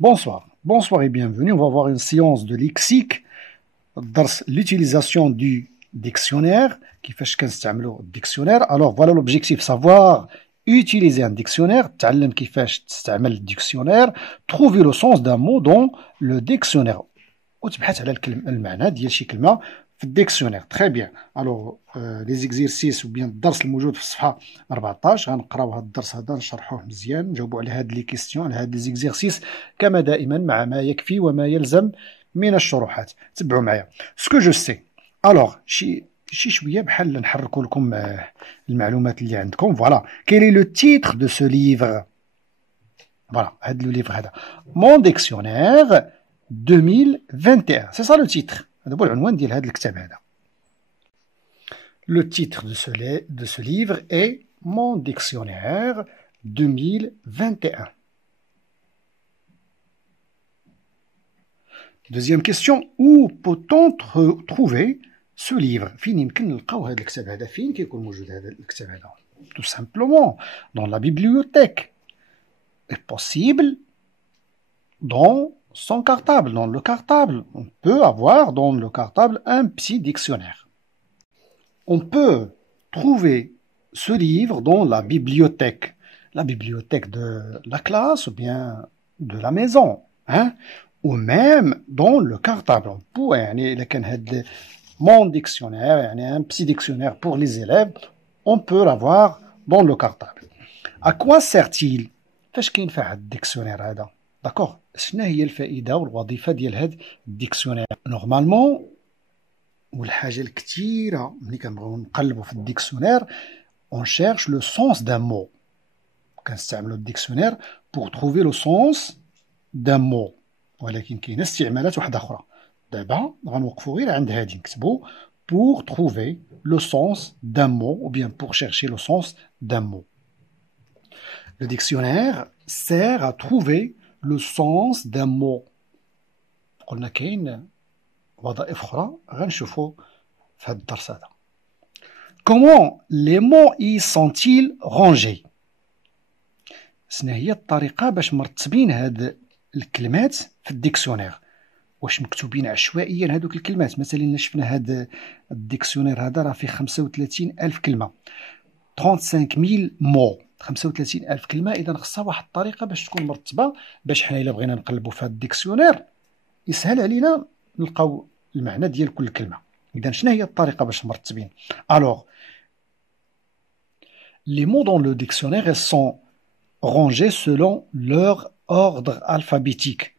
Bonsoir, bonsoir et bienvenue. On va voir une séance de lexique, l'utilisation du dictionnaire, qui fait le dictionnaire. Alors voilà l'objectif, savoir utiliser un dictionnaire, qui fait le dictionnaire, trouver le sens d'un mot dans le dictionnaire. وتبحث على المعنى ديال شي كلمه في الديكسيونير. تري بيان. الوغ لي زيكزيرسيس ou bien الدرس الموجود في الصفحه 14 غنقراو هذا الدرس هذا نشرحوه مزيان نجاوبوا على هاد لي كيستيون على هاد لي زيكزيرسيس كما دائما مع ما يكفي وما يلزم من الشروحات. تبعوا معايا سكو جو سي. الوغ شي شويه بحال نحركوا لكم المعلومات اللي عندكم. فوالا كيل اي لو تيتر دو سو ليفر. فوالا هاد لو ليفر هذا مون ديكسيونير 2021. C'est ça le titre. هذا هو العنوان ديال هذا الكتاب هذا. Le titre de ce livre est Mon dictionnaire 2021. Deuxième question, où peut-on trouver ce livre? فين يمكن نلقاو هذا الكتاب هذا؟ فين كيكون موجود هذا الكتاب هذا؟ Tout simplement dans la bibliothèque. Est possible dans son cartable, dans le cartable. On peut avoir dans le cartable un petit dictionnaire. On peut trouver ce livre dans la bibliothèque de la classe ou bien de la maison, hein? Ou même dans le cartable. On peut, mon dictionnaire, un petit dictionnaire pour les élèves, on peut l'avoir dans le cartable. À quoi sert-il? فاش كينفع هاد الديكسيونير هذا؟ داكوغ، شنو هي الفائده والوظيفه ديال هاد الديكسيونير؟ نورمالمون والحاجه الكثيره ملي كنبغيو نقلبوا في الديكسيونير on cherche le sens d'un mot. كنستعملوا الديكسيونير pour trouver le sens d'un mot. ولكن كاينه استعمالات واحده اخرى. دابا غنوقفوا غير عند هادي نكتبوا pour trouver le sens d'un mot ou bien pour chercher le sens d'un mot. Le dictionnaire sert à trouver le sens d'un mot. قلنا كاين وظائف أخرى غنشوفوا في هذا الدرس هذا. Comment les mots y sont-ils rangés? شنو هي الطريقة باش مرتبين هاد الكلمات في الديكسيونير؟ واش مكتوبين عشوائيا هادوك الكلمات؟ مثلا إلا شفنا هاد الديكسيونير هذا راه فيه 35,000 كلمة. 35,000 mots. 35,000 كلمة. إذا خصها واحد الطريقة باش تكون مرتبة باش حنا إلا بغينا نقلبوا في هاد الديكسيونير يسهل علينا نلقاو المعنى ديال كل كلمة. إذا شنو هي الطريقة باش مرتبين؟ Alors, les mots dans le dictionnaire sont rangés selon leur ordre alphabétique.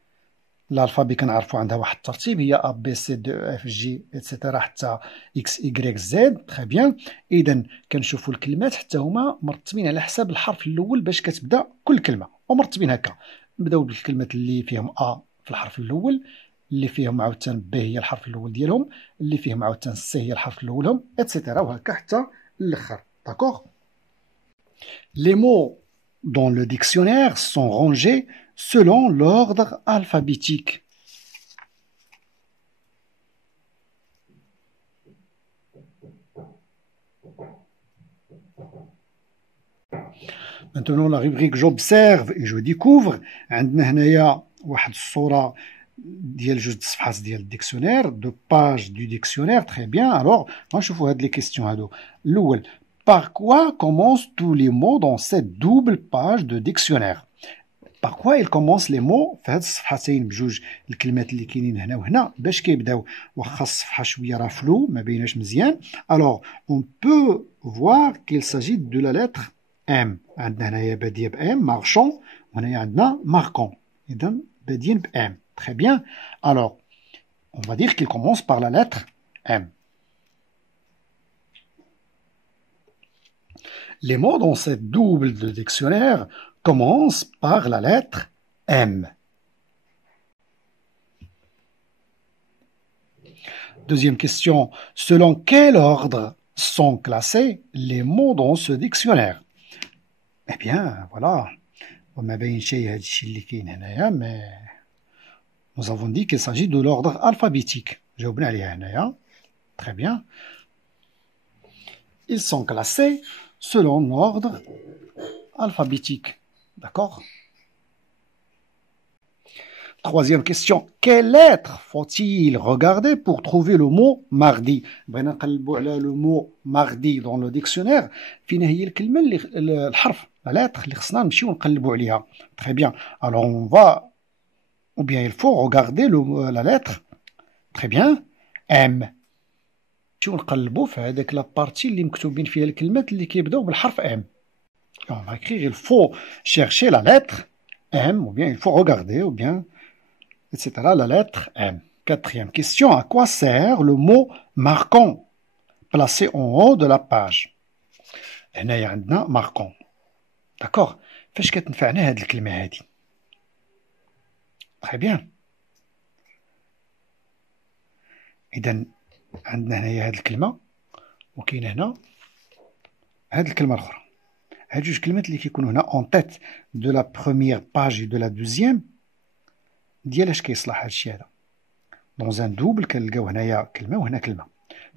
الألفابي كنعرفوا عندها واحد الترتيب هي A B C D E F G etc حتى X Y Z. تري بيان. إذا كنشوفوا الكلمات حتى هما مرتبين على حساب الحرف الأول باش كتبدا كل كلمة ومرتبين هكا. نبداو بالكلمات اللي فيهم A في الحرف الأول، اللي فيهم عاوتاني B هي الحرف الأول ديالهم، اللي فيهم عاوتاني C هي الحرف الأول لهم etc. وهكا حتى الآخر. داكوغ. Les mots dans le dictionnaire sont rangés selon l'ordre alphabétique. Maintenant la rubrique j'observe et je découvre. عندنا هنايا واحد الصورة ديال جوج الصفحات ديال الديكسيونير، دو باج دو ديكسيونير. تري بيان. الوغ غنشوفوا هاد لي كيستيون هادو. الأول Par quoi commencent tous les mots dans cette double page de dictionnaire? Par quoi ils commencent les mots في هاد الصفحتين بجوج الكلمات اللي كاينين هنا وهنا باش كيبداو؟ واخا الصفحة شوية راه فلو ما بيناش مزيان. Alors on peut voir qu'il s'agit de la lettre M. عندنا هنايا بادية ب M marchand وهنايا عندنا marquant. إذا باديين ب M. Très bien. Alors on va dire qu'il commence par la lettre M. Les mots dans cette double de dictionnaire commencent par la lettre M. Deuxième question. Selon quel ordre sont classés les mots dans ce dictionnaire? Eh bien, voilà. Mais nous avons dit qu'il s'agit de l'ordre alphabétique. Très bien. Ils sont classés selon l'ordre alphabétique. D'accord? Troisième question. Quelle lettre faut-il regarder pour trouver le mot mardi? بغينا نقلبوا على le mot mardi dans le dictionnaire. فين هي الكلمة الحرف la lettre اللي خصنا نمشيو نقلبوا عليها. Très bien. Alors on va ou bien il faut regarder la lettre. Très bien. M. نمشيو نقلبوا في هذاك لا بارتي اللي مكتوبين فيها الكلمات اللي كيبداو بالحرف M. On va écrire il faut chercher la lettre M ou bien il faut regarder ou bien etc. La lettre M. Quatrième question. À quoi sert le mot marquant placé en haut de la page? هنايا عندنا marquant. D'accord. فاش كتنفعنا هاد الكلمة هادي؟ Très bien. إذا عندنا هنايا هاد الكلمة وكاين هنا هاد الكلمة الأخرى. هاد جوج كلمات اللي كيكونوا هنا en tête de la première page et de la deuxième ديال اش كيصلح هادشي هذا. Dans un double كنلقاو هنايا كلمة وهنا كلمة.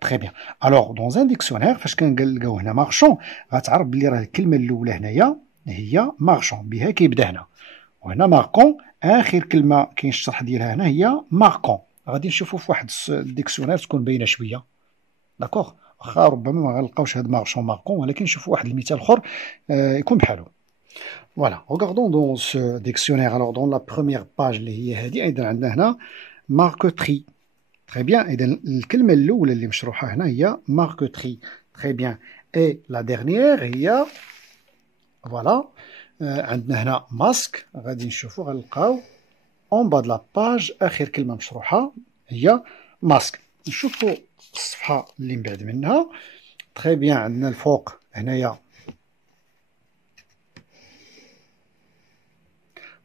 Très bien. Alors dans un dictionnaire فاش كنلقاو هنا marchand غتعرف بلي راه الكلمة الأولى هنايا هي marchand بها كيبدا هنا. وهنا ماركون آخر كلمة كاين الشرح ديالها هنا هي ماركون. غادي نشوفو في واحد الديكسيونير تكون باينة شوية. داكوغ. واخا ربما ما غنلقاوش هاد مارشون ماركون ولكن نشوفو واحد المثال آخر يكون بحالو. Voilà, regardons dans ce dictionnaire. Alors, dans la première page, اللي هي هذه أيضا عندنا هنا marqueterie. Très bien. إذا الكلمة الأولى اللي مشروحة هنا هي marqueterie. Très bien. Et la dernière هي voilà. عندنا هنا ماسك. غادي نشوفو غنلقاو en bas de la page آخر كلمة مشروحة هي ماسك. نشوفو الصفحة اللي من بعد منها. Très bien. عندنا الفوق هنايا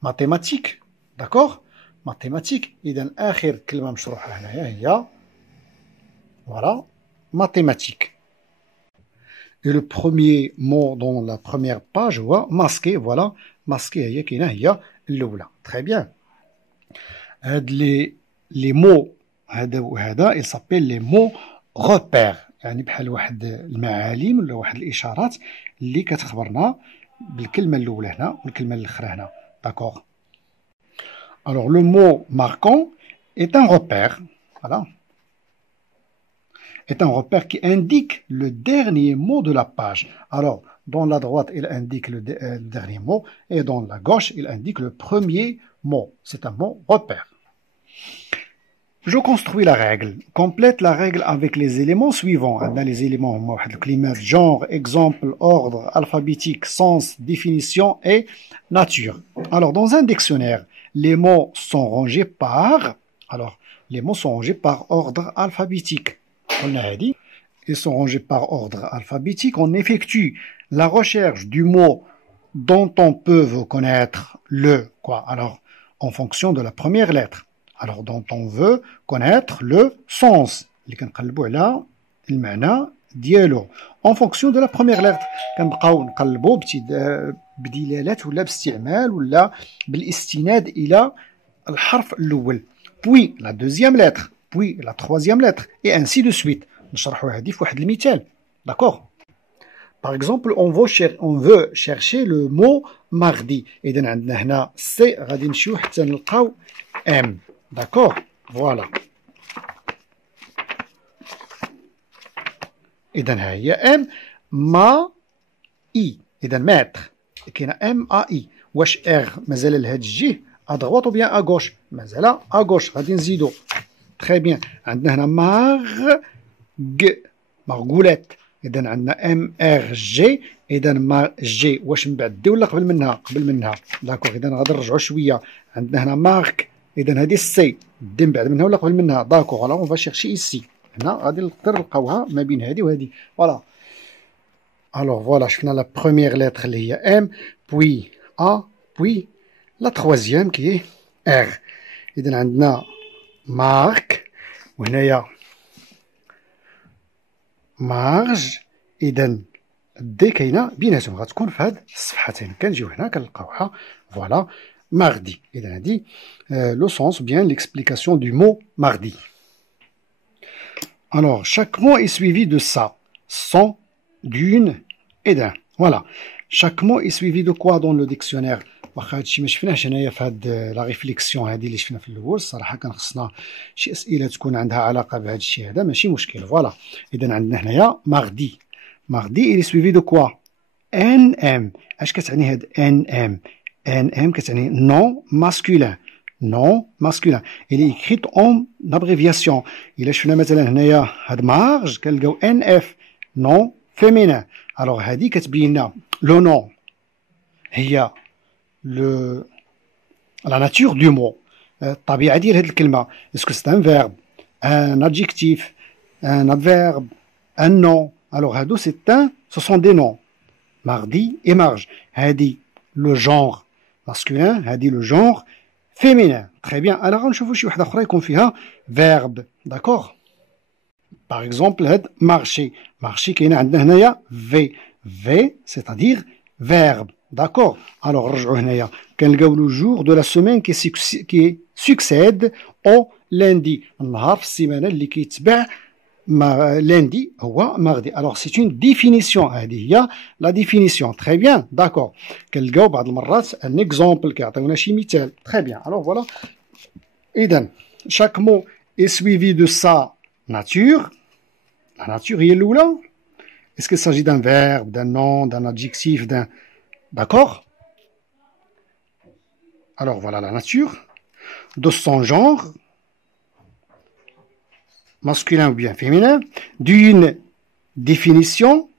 mathématiques, d'accord? Mathématiques. إذا آخر كلمة مشروحة هنايا هي voilà mathématiques. Et le premier mot dans la première page هو masqué. Voilà masqué هي كاينة هي الأولى. Très bien. هاد les mots هذا وهذا il s'appelle les mots repères. يعني بحال واحد المعالم ولا واحد الإشارات اللي كتخبرنا بالكلمة الأولى هنا والكلمة الأخرى هنا. D'accord. Alors, le mot marquant est un repère. Voilà. Est un repère qui indique le dernier mot de la page. Alors, dans la droite, il indique le dernier mot et dans la gauche, il indique le premier mot. C'est un mot repère. Je construis la règle. Complète la règle avec les éléments suivants. On a les éléments, genre, exemple, ordre, alphabétique, sens, définition et nature. Alors, dans un dictionnaire, les mots sont rangés par... Alors, les mots sont rangés par ordre alphabétique. On a dit, ils sont rangés par ordre alphabétique. On effectue la recherche du mot dont on peut connaître le quoi. Alors, en fonction de la première lettre. Alors, dont on veut connaître le sens. En fonction de la première lettre. كنبقاو نقلبوا بدلالات ولا باستعمال ولا بالاستناد إلى الحرف الأول. Puis la deuxième lettre. Puis la troisième lettre. Et ainsi de suite. نشرحوا هذه في واحد المثال. D'accord? Par exemple, on veut chercher le mot mardi. إذا عندنا هنا سي غادي نمشيو حتى نلقاو M. D'accord? Voilà. إذا ها هي M ما I. إذا ماتر كاينة M A I. واش R مازال لهاد الجهة أدغوات أو بيان أغوش؟ مازال أغوش. غادي نزيدو. تخي بيان. عندنا هنا مرغولات. إذا عندنا M R G. إذا ما جي واش من بعد دي ولا قبل منها؟ قبل منها. داكوغ. إذا غادي نرجعو شوية. عندنا هنا مارك. إذا هذه السي دي من بعد منها ولا قبل منها؟ داكوغ. ألوغ أون فا شيرشي إيسي. هنا غادي نقدر نلقاوها ما بين هذه وهذه. فوالا. ألوغ فوالا شفنا لا بروميير لتر اللي هي M. بوي A. بوي لا تخوازيام كي هي R. إذا عندنا مارك وهنايا مارج. إذا دي كاينة بيناتهم غتكون في هاد الصفحتين. كنجيو هنا كنلقاوها فوالا mardi. إذا هادي le sens bien l'explication du mot mardi. Alors, chaque mot est suivi de ça, sans, d'une et d'un. Voilà. Chaque mot est suivi de quoi dans le dictionnaire? واخا هادشي ما شفناهش هنايا في هاد لا ريفليكسيون هادي اللي شفنا في الاول. الصراحه كان خصنا شي اسئله تكون عندها علاقه بهذا الشيء هذا، ماشي مشكل. فوالا اذا عندنا هنايا ماردي. ماردي إلي سويفي دو كوا؟ ان ام. اش كتعني هاد ان ام؟ ان ام كتعني نون ماسكولين. نون ماسكولين إلي écrite en abréviation. إلا شفنا مثلا هنايا هاد مارج كنلقاو ان اف نون فيمينين. الوغ هادي كتبين لنا لو نون هي la nature du mot. الطبيعة ديال هاد الكلمة. اسكو سي ان فيرب، ان adjectif, un adverbe, un nom. Alors هادو سي ان ce sont des noms. Mardi et marge. هادي le genre masculin، هادي le genre féminin. Très bien. Alors غنشوفو شي وحدة أخرى يكون فيها verbe. D'accord. Par exemple هاد marcher. Marcher كاينة عندنا هنايا v. v c'est-à-dire verbe. D'accord. Alors رجعوا هنايا كنلقاو لو جور دو لا سيمين كي سكسيد او lundi. النهار في السيمانة اللي كيتبع lundi هو mardi. Alors c'est une définition. هذه هي la définition. Très bien. D'accord. كنلقاو بعض المرات un exemple كيعطيونا شي مثال. Très bien. Alors voilà. إذن chaque mot est suivi de sa nature. La nature هي الأولى. Est-ce qu'il s'agit d'un verbe, d'un nom, d'un adjectif, d'un... D'accord. Alors voilà la nature. De son genre, masculin ou bien féminin. D'une définition.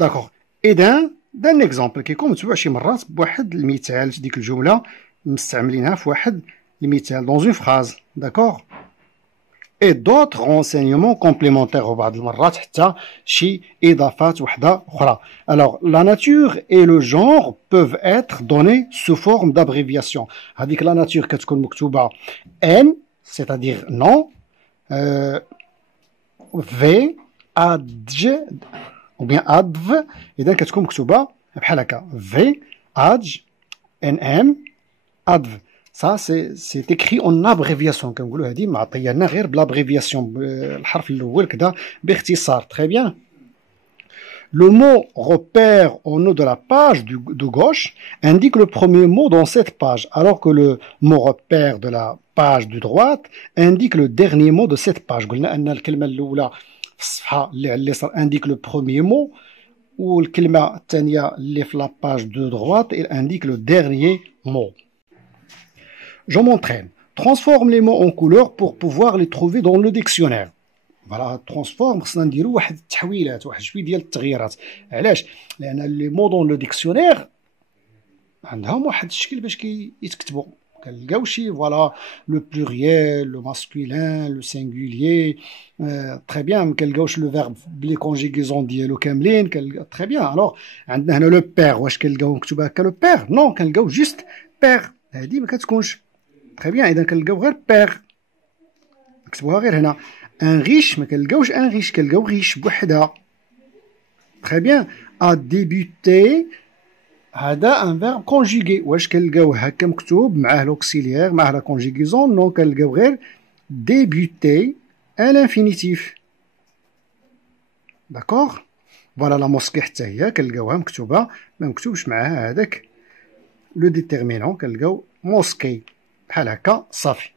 D'accord. Et d'un exemple كيكون متبوع شي مرات بواحد المثال في ديك الجملة مستعملينها في واحد المثال dans une phrase. D'accord. Et d'autres renseignements complémentaires وبعض المرات حتى شي إضافات وحدة أخرى. Alors la nature et le genre peuvent être donnés sous forme d'abréviation. هذيك la nature كتكون مكتوبة N c'est-à-dire non, V adj ou bien adv. إذا كتكون مكتوبة بحال هكا V adj NM adv. Ça c'est écrit en abréviation. كنقولوا هذه معطيه لنا غير بالابريفياسيون الحرف الاول كذا باختصار. Très bien. Le mot repère au haut de la page de gauche indique le premier mot dans cette page, alors que le mot repère de la page de droite indique le dernier mot de cette page. قلنا ان الكلمه الاولى في الصفحه اللي على اليسار indique le premier mot, والكلمه الثانيه اللي في la page de droite elle indique le dernier mot. Je m'entraîne. Transforme les mots en couleurs pour pouvoir les trouver dans le dictionnaire. Voilà, transforme, خصنا نديرو واحد التحويلات، واحد شويه ديال التغييرات. علاش؟ لأن لي مو دون لو ديكسيونير عندهم واحد الشكل باش كيتكتبوا. كنلقاو شي فوالا لو بلوريال، لو ماسكولين، لو سينغوليي. تري بيان. ما كنلقاوش لو فيرب بلي كونجيغيزون ديالو كاملين. تري بيان. الوغ عندنا هنا لو بير. واش كنلقاو مكتوبه هكا لو بير؟ نو، كنلقاو جوست بير. هادي ما كتكونش. Très bien. إذا كنلقاو غير بير، نكتبوها غير هنا. ان ريش ما كنلقاوش ان ريش، كنلقاو ريش بوحدها. Très bien. A débuté هذا ان فيرب كونجيغي. واش كنلقاوه هكا مكتوب معاه لوكسيليير معاه لا كونجيغيزون؟ نو، كنلقاو غير débuté ان انفينيتيف. داكوغ. فوالا لا موسكي حتى هي كنلقاوها مكتوبه، ما مكتوبش معاها هذاك لو ديتيرمينون. كنلقاو موسكي بحال هكا صافي.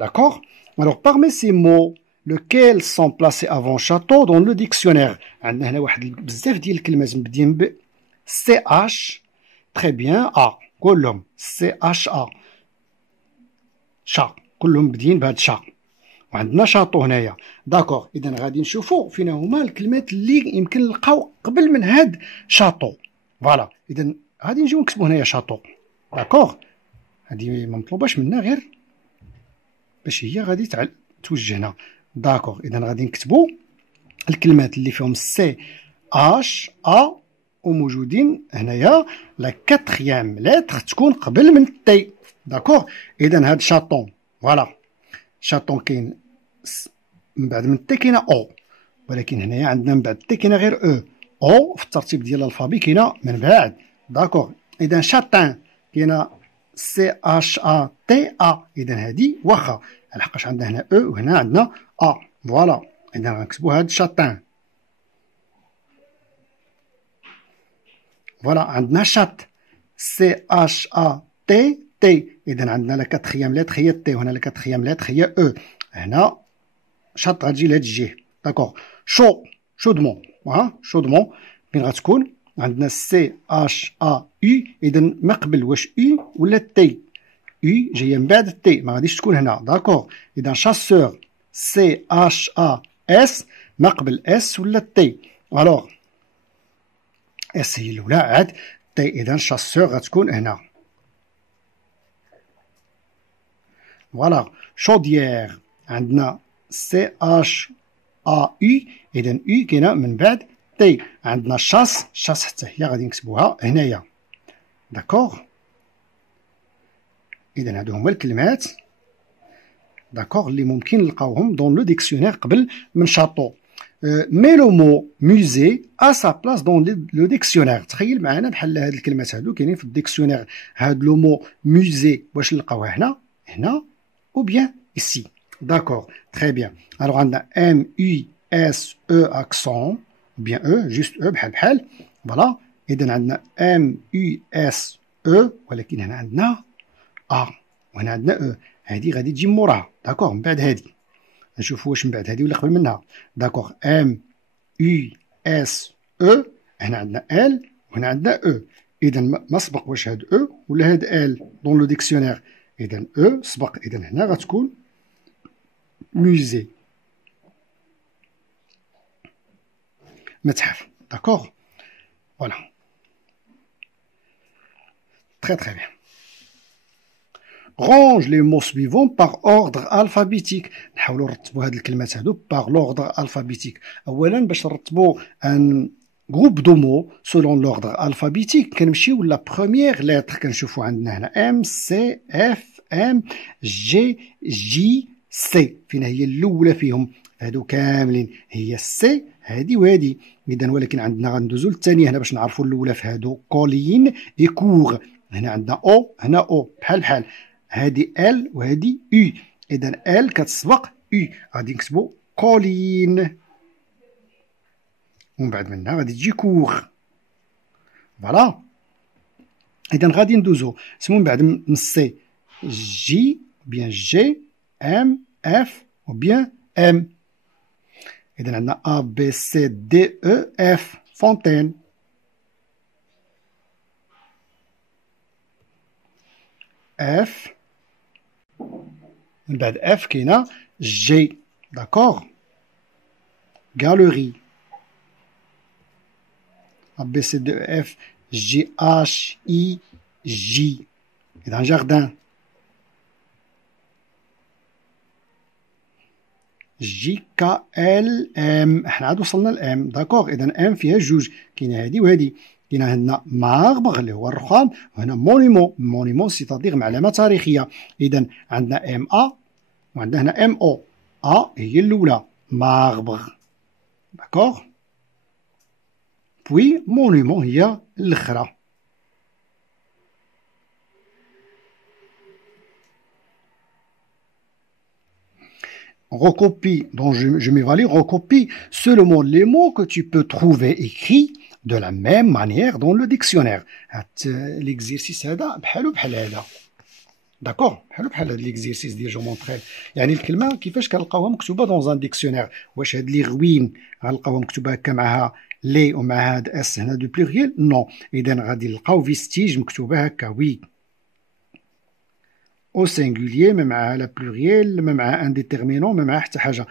D'accord. Alors parmi ces mots lesquels sont placés avant château dans le dictionnaire. عندنا هنا واحد بزاف ديال الكلمات مبدين ب سي اش. تري بيان. كلهم سي اش شا، كلهم بدين بهاد شا. وعندنا شاطو هنايا. داكوغ. اذا غادي نشوفوا فين هما الكلمات اللي يمكن نلقاو قبل من هاد شاطو. فوالا. اذا غادي نجيو نكتبوا هنايا شاطو. داكوغ. هادي ما مطلوباش منا غير باش هي غادي توجهنا. داكوغ. اذا غادي نكتبوا الكلمات اللي فيهم سي اش وموجودين هنايا لا كاتريام لتر تكون قبل من تي. داكوغ. اذا هاد شاطون. فوالا. شاطون كاين من بعد من تي كاينه او، ولكن هنايا عندنا من بعد تي كاينه غير او في الترتيب ديال الالفابي كاينه من بعد. داكوغ. اذا شاطان كاينه سي اش تي إذا هادي واخا، لحقاش عندنا هنا وهنا عندنا فوالا. إذا غنكتبو هاد شاتان. فوالا عندنا شات CHAT. إذا عندنا لا كاتخيام لتر هي تي، وهنا لا كاتخيام لتر هي أو. هنا شات غتجي لهاد الجهة. داكوغ. شودمون. شودمون فين غتكون؟ عندنا CHAU. إذا ما قبل واش أو ولا تي؟ أو جاية من بعد تي، ما غاديش تكون هنا. داكوغ. إذا شاسور CHAS ما قبل اس ولا تي. ألوغ اس هي الأولى عاد تي. إذا شاسور غتكون هنا. فوالا. شوديير عندنا CHAU. إذا أو كاينة من بعد تي. عندنا شاس حتى هي غادي نكتبوها هنايا. داكوغ. إذا هادو هما الكلمات داكوغ اللي ممكن نلقاوهم دون لو ديكسيونير قبل من شاطو. مي لو مو موزي ا سا بلاص دون لو ديكسيونير. تخيل معنا بحال هاد الكلمات هادو كاينين في الديكسيونير. هاد لو مو موزي واش نلقاوها هنا او بيان ici. D'accord, très bien. Alors عندنا M-U-S-E accent ou bien E, juste E بحال. Voilà. إذا عندنا M-U-S-E ولكن هنا عندنا A وهنا عندنا E. هادي غادي تجي موراها. داكوغ. من بعد هادي نشوفو واش من بعد هادي ولا قبل منها. داكوغ. M-U-S-E. هنا عندنا L وهنا عندنا E. إذا ما سبق واش هاد E ولا هاد L دون لو ديكسيونير. إذا E سبق. إذا هنا غتكون musée. متحف. D'accord. Voilà. Très très bien. Range les mots suivants par ordre alphabétique. نحاولوا نرتبوا هاد الكلمات هادو par l'ordre alphabétique. أولا باش نرتبوا ان groupe de mots selon l'ordre alphabétique كنمشيو لا première lettre. كنشوفوا عندنا هنا M C F M G J سي. فين هي الأولى فيهم؟ هادو كاملين هي السي هادي وهادي. إذا ولكن عندنا غندوزو للثانية هنا باش نعرفو الأولى في هادو كولين إي كوغ. هنا عندنا أو هنا أو بحال هادي إل وهادي أو. إذا إل كتسبق أو غادي نكتبو كولين ومن بعد منها غادي تجي كوغ. فوالا. إذا غادي ندوزو سمو من بعد من السي جي بيان جي M F ou bien M. إذا عندنا A B C D E F Fontaine. F من بعد F كاينة G. داكوغ. Galerie. A B C D E F G H I J. إذا جاردان. جي كا ال ام. احنا عاد وصلنا لام. داكوغ. اذا ام فيها جوج. كاينه هادي وهادي. كاينه عندنا ماربغ اللي هو الرخام وهنا مونيمون سيتادير معلمه تاريخيه. اذا عندنا ام ا وعندنا هنا ام او. ا هي الاولى ماربغ. داكوغ. بوي مونيمون هي الاخرى. Recopie, donc je m'évalue, recopie seulement les mots que tu peux trouver écrits de la même manière dans le dictionnaire. L'exercice هذا بحالو بحال هذا. داكوغ. بحالو بحال هذا l'exercice ديال جو مونطري. يعني الكلمة كيفاش كنلقاوها مكتوبة dans un dictionnaire. واش هاد لي غوين غنلقاوها مكتوبة هكا معها لي ومع هاد اس هنا دو بلوريال؟ نو. إذا غادي نلقاو فيستيج مكتوبة هكا وي. au singulier ما معها لا بلوريال ما معها انديتيرمينون ما معها حتى حاجه.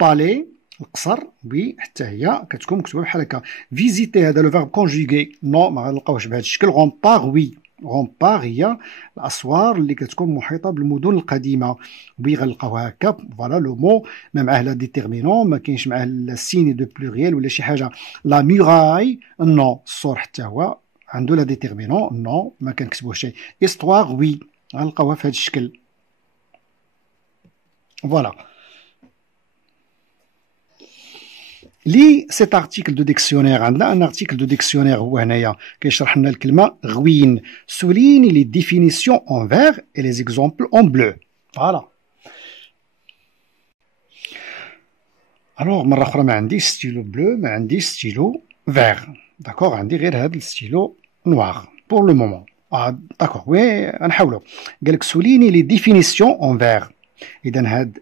بالي القصر وي حتى هي كتكون مكتوبه بحال هكا. فيزيتي هذا لو فيرب كونجوغي نو ما غنلقاوش بهذا الشكل. غومبار وي. غومبار هي الاسوار اللي كتكون محيطه بالمدن القديمه وي غنلقاوها هكا. فوالا لو مو ما معاه لا ديتيرمينون ما كاينش معاه لا سين دو بلوريال ولا شي حاجه. لا ميراي نو السور حتى هو عنده لا ديتيرمينون نو ما كنكتبوش شي. استوار وي غنلقاوها في هذا الشكل. فوالا. لي سيت ارتيكل دو ديكسيونير عندنا ان ارتيكل دو ديكسيونير هو هنايا كيشرح لنا الكلمه غوين. سوليني لي ديفينيسيون اون فير اي لي زيكزامبل اون بلو. فوالا. الوغ مرة أخرى ما عنديش ستيلو بلو ما عنديش ستيلو فيغ داكوغ عندي غير هاد الستيلو نوار بور لو مومون داكوغ وي غنحاولو قالك سوليني لي ديفينيسيون اون فيغ إذا هاد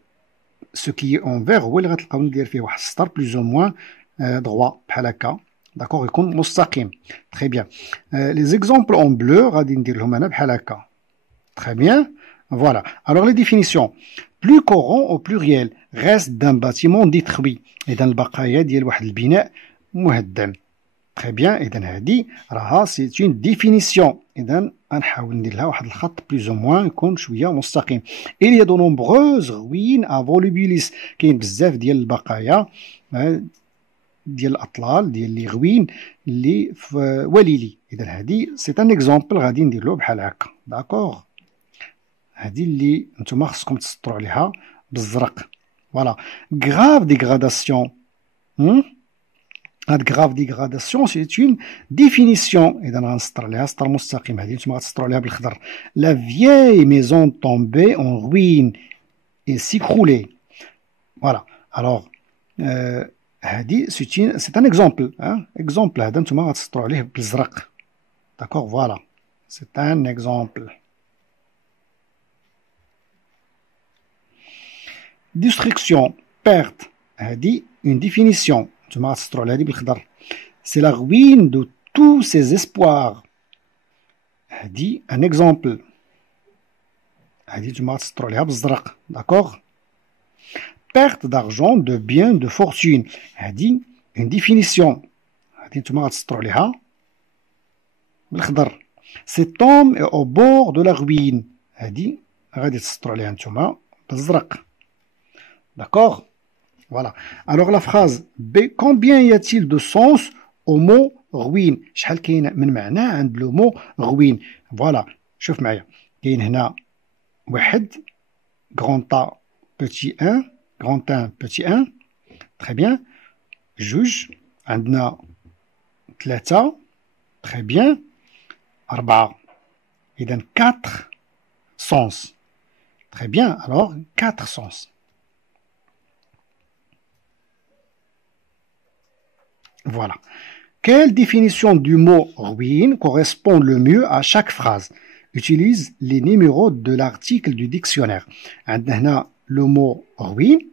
سو كي اون فيغ هو اللي غتلقاو ندير فيه واحد السطر بلوز او موان دغوا بحال هكا داكوغ يكون مستقيم تري بيان لي زيكزامبل اون بلو غادي ندير لهم انا بحال هكا تري بيان فوالا الوغ لي ديفينيسيون plus courant au pluriel reste d'un bâtiment détruit إذا البقايا ديال واحد البناء مهدم très bien إذا هذه راها c'est une définition إذا غنحاول ندير لها واحد الخط plus ou moins يكون شوية مستقيم il y a de nombreuses ruines à Volubilis كاين بزاف ديال البقايا ديال الأطلال ديال لي غوين اللي في وليلي إذا هذه c'est un exemple غادي ندير له بحال هكا داكوغ هذه اللي نتوما خصكم تسطروا عليها بالزرق فوالا grave dégradation هاد grave dégradation c'est une définition إذا غنسطر عليها سطر مستقيم هذه نتوما غتسطروا عليها بالخضر la vieille maison tombée en ruine et s'écroulée voilà alors هذه c'est un exemple exemple هذا نتوما غتسطروا عليه بالزرق d'accord voilà c'est un exemple destruction, perte, هذه une définition. نتوما غتسطروا على هذه بالخضر. C'est la ruine de tous ses espoirs. هذه un exemple. هذه نتوما غتسطروا عليها بالزرق. D'accord? Perte d'argent, de biens, de fortune. هذه une définition. هذه نتوما غتسطروا عليها بالخضر. Cet homme est au bord de la ruine. هذه غادي تسطروا عليها نتوما بالزرق. D'accord? Voilà. Alors la phrase B, combien y a-t-il de sens au mot ruine? شحال كاين من معنى عند لو مو ruine. Voilà. شوف معايا. كاين هنا واحد grand A petit 1 grand 1 petit 1 très bien. جوج عندنا 3 très bien. 4 إذا 4 sens. Très bien. Alors 4 sens. Voilà. Quelle définition du mot ruine correspond le mieux à chaque phrase? Utilise les numéros de l'article du dictionnaire. عندنا هنا le mot ruine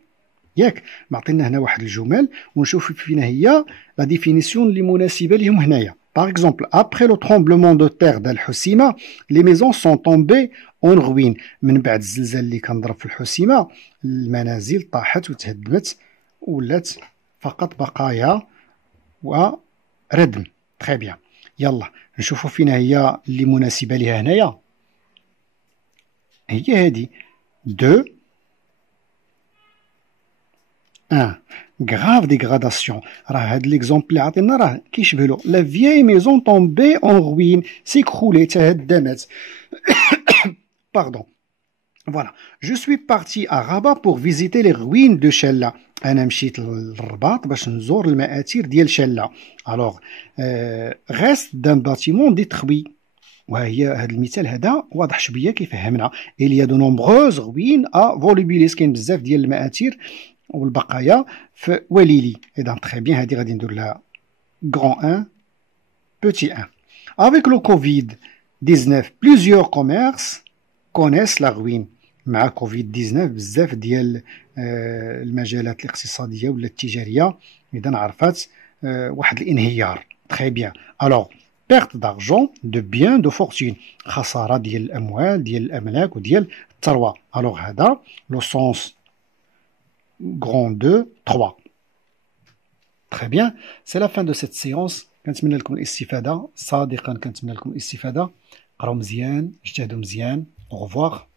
ياك معطينا هنا واحد الجمل ونشوف فينا هي la définition اللي مناسبة لهم هنايا. Par exemple, après le tremblement de terre d'Al-Hoceima, les maisons sont tombées en ruine. من بعد الزلزال اللي كان ضرب في الحسيمة المنازل طاحت وتهدمت ولات فقط بقايا وردم. تري بيان. يلا نشوفوا فينا هي اللي مناسبة لها هنايا. هي هذه 2 1 grave dégradation. راه هاد ليكزومبل اللي عطينا راه كيشبه له la vieille maison tombée en ruine s'écroulée تهدمت. Pardon. Voilà. Je suis parti à Rabat pour visiter les ruines de Chella. أنا مشيت للرباط باش نزور المآثير ديال شلة. Alors, reste d'un bâtiment détruit. وهي هذا المثال هذا واضح شويه كيفهمنا. Il y a de nombreuses ruines à Volubilis. كاين بزاف ديال المآثير والبقايا في وليلي. إذا très bien هذه غادي ندير لها grand 1 petit 1. Avec le Covid-19, plusieurs commerces connaissent la ruine. مع كوفيد-19 بزاف ديال المجالات الاقتصادية ولا التجارية إذا عرفت واحد الانهيار. Très bien. Alors, perte d'argent, de biens, de fortune. خسارة ديال الأموال ديال الأملاك وديال الثروة. Alors هذا le sens grand 2 3. Très bien. C'est la fin de cette séance. كنتمنى لكم الاستفادة صادقا كنتمنى لكم الاستفادة. قراو مزيان اجتهدوا مزيان. Au revoir.